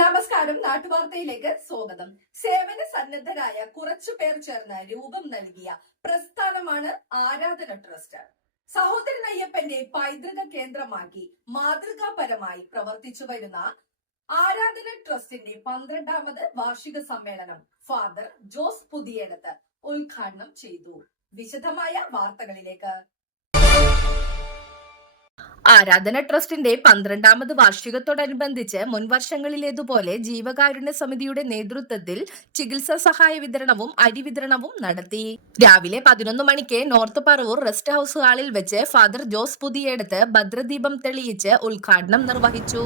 നമസ്കാരം. നാട്ടുവാർത്തയിലേക്ക് സ്വാഗതം. സേവന സന്നദ്ധരായ കുറച്ചു പേർ ചേർന്ന് രൂപം നൽകിയ പ്രസ്ഥാനമാണ് ആരാധന ട്രസ്റ്റ്. സഹോദരൻ അയ്യപ്പന്റെ പൈതൃക കേന്ദ്രമാക്കി മാതൃകാപരമായി പ്രവർത്തിച്ചു വരുന്ന ആരാധന ട്രസ്റ്റിന്റെ 12ാമത് വാർഷിക സമ്മേളനം ഫാദർ ജോസ് പുതിയടത്ത് ഉദ്ഘാടനം ചെയ്തു. വിശദമായ വാർത്തകളിലേക്ക്. ആരാധന ട്രസ്റ്റിന്റെ 12ാമത് വാർഷികത്തോടനുബന്ധിച്ച് മുൻവർഷങ്ങളിലേതുപോലെ ജീവകാരുണ്യ സമിതിയുടെ നേതൃത്വത്തിൽ ചികിത്സാ സഹായ വിതരണവും അരി വിതരണവും നടത്തി. രാവിലെ 11 മണിക്ക് നോർത്ത് പറവൂർ റെസ്റ്റ് ഹൌസ് ഹാളിൽ വെച്ച് ഫാദർ ജോസ് പുതിയടത്ത് ഭദ്രദീപം തെളിയിച്ച് ഉദ്ഘാടനം നിർവഹിച്ചു.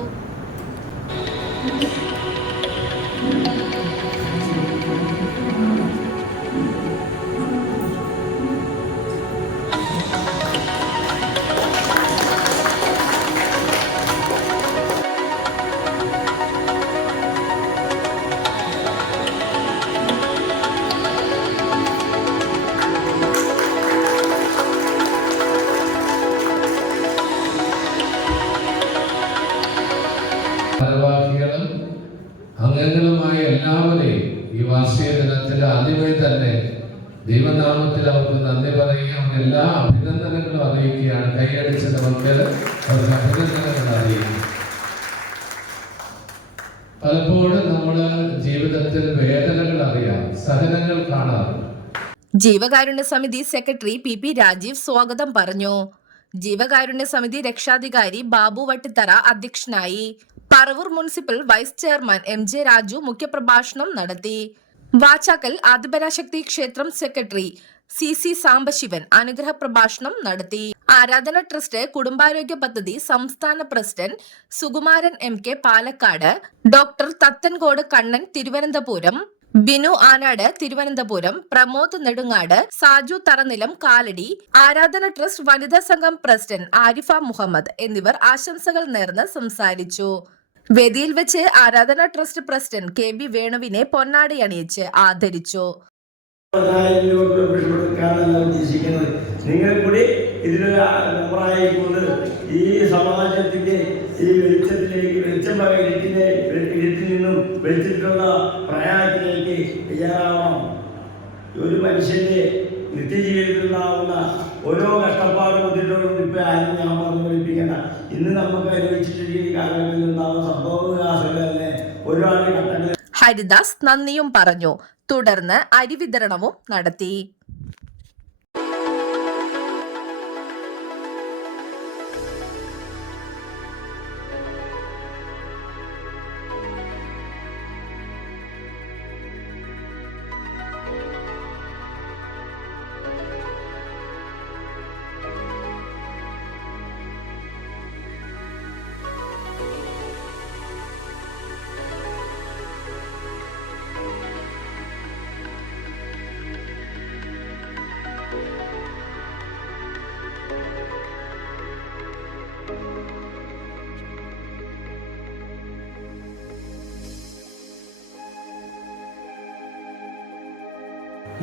ഭാരവാഹികളും അംഗങ്ങളുമായ എല്ലാവരെയും ഈ വാർഷിക ദിനത്തിൽ ആദ്യമേ തന്നെ ദൈവനാമത്തിൽ അവർക്ക് നന്ദി പറയുകയും എല്ലാ അഭിനന്ദനങ്ങളും അറിയിക്കുകയാണ്. കൈയടിച്ച് നമുക്ക് അവർക്ക് അഭിനന്ദനങ്ങൾ അറിയിക്കും. പലപ്പോഴും നമ്മുടെ ജീവിതത്തിൽ വേദനകൾ അറിയാം, സഹനങ്ങൾ കാണാറുണ്ട്. ജീവകാരുണ്യ സമിതി സെക്രട്ടറി പി രാജീവ് സ്വാഗതം പറഞ്ഞു. ജീവകാരുണ്യ സമിതി രക്ഷാധികാരി ബാബു വട്ടിത്തറ അധ്യക്ഷനായി. Paravur municipal vice chairman MJ Raju മുഖ്യപ്രഭാഷണം നടത്തി. വാച്ചാക്കൽ ആദിപരാശക്തി ക്ഷേത്രം സെക്രട്ടറി CC സാംബശിവൻ അനുഗ്രഹ പ്രഭാഷണം നടത്തി. ആരാധന ട്രസ്റ്റ് കുടുംബാരോഗ്യ പദ്ധതി സംസ്ഥാന president Sukumaran MK Palakkad, doctor Thathankode Kannan Thiruvananthapuram, Binu Anad Thiruvananthapuram, Pramod Nedungad, Saju Tharanilam Kalady, Aradhana trust വനിതാ സംഘം പ്രസിഡന്റ് ആരിഫ മുഹമ്മദ് എന്നിവർ ആശംസകൾ നേർന്ന് സംസാരിച്ചു. വേദിയിൽ വെച്ച് ആരാധന ട്രസ്റ്റ് പ്രസിഡന്റ് KB വേണുവിനെ പൊന്നാടി അണിയിച്ച് ആദരിച്ചു. നിങ്ങൾ കൂടി ഇതിനൊരു മെമ്പറായിക്കൊണ്ട് ഈ സമാജത്തിന്റെ ഈ വെളിച്ചത്തിലേക്ക് ഇരുട്ടിൽ നിന്നും വെളിച്ചത്തിലുള്ള പ്രയാണത്തിലേക്ക് തയ്യാറാവണം. ഒരു മനുഷ്യന്റെ നിത്യജീവിതത്തിലുണ്ടാവുന്ന ഓരോ കഷ്ടപ്പാട് ബുദ്ധിമുട്ടുകളും ഇപ്പം ആരും ഞാൻ പറഞ്ഞു പഠിപ്പിക്കേണ്ട. ഇന്ന് നമുക്ക് അനുഭവിച്ചിട്ടിരിക്കുന്ന കാലഘട്ടത്തിൽ ഉണ്ടാവുന്ന സംഭവവികാസങ്ങൾ തന്നെ ഒരുപാട് ഘട്ടങ്ങൾ. ഹരിദാസ് നന്ദിയും പറഞ്ഞു. തുടർന്ന് അരി വിതരണവും നടത്തി.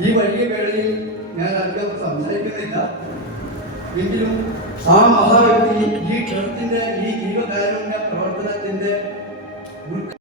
ഈ വലിയ വേളയിൽ ഞാൻ അധികം സംസാരിക്കുന്നില്ല. എങ്കിലും ആ മഹാവ്യക്തി ഈ ട്രസ്റ്റിന്റെ ഈ ജീവകാരുണ്യ പ്രവർത്തനത്തിന്റെ